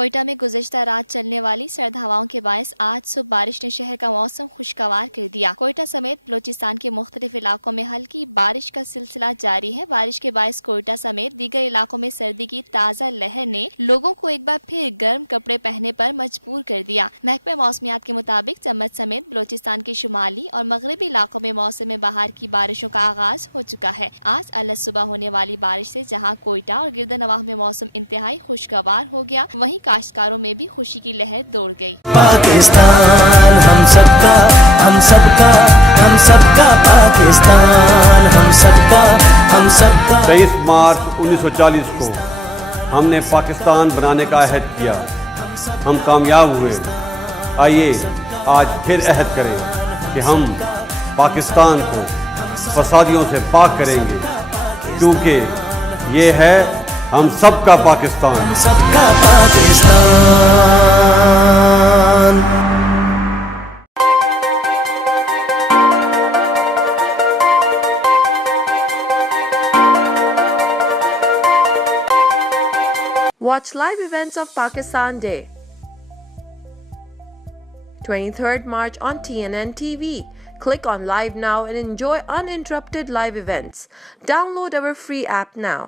कोयटा में गुज़िश्ता रात चलने वाली सर्द हवाओं के बायस आज सुबह बारिश ने शहर का मौसम खुशगवार कर दिया। कोयटा समेत बलोचिस्तान के मुख्तलिफ इलाकों में हल्की बारिश का सिलसिला जारी है। बारिश के बायस कोयटा समेत दीगर इलाकों में सर्दी की ताज़ा लहर ने लोगों को एक बार फिर गर्म कपड़े पहनने पर मजबूर कर दिया। महकमे मौसमियात के मुताबिक चम्मच समेत बलोचिस्तान के शुमाली और मगरबी इलाकों में मौसम बहार की बारिशों का आगाज हो चुका है। आज अल सुबह होने वाली बारिश से जहाँ कोयटा और गिरदन नवाह में मौसम इंतहाई खुशगवार हो गया, वहीं काश्तकारों में भी खुशी की लहर दौड़ गई। पाकिस्तान हम सबका, हम सबका, हम सबका पाकिस्तान, हम सबका, हम सबका। 23 मार्च 1940 को हमने पाकिस्तान बनाने का अहद किया, हम कामयाब हुए। आइए आज फिर अहद करें कि हम पाकिस्तान को फसादियों से पाक करेंगे, क्योंकि ये है हम सबका पाकिस्तान। हम सबका Pakistan. Watch live events of Pakistan Day. 23rd March on TNN TV. Click on Live Now and enjoy uninterrupted live events. Download our free app now.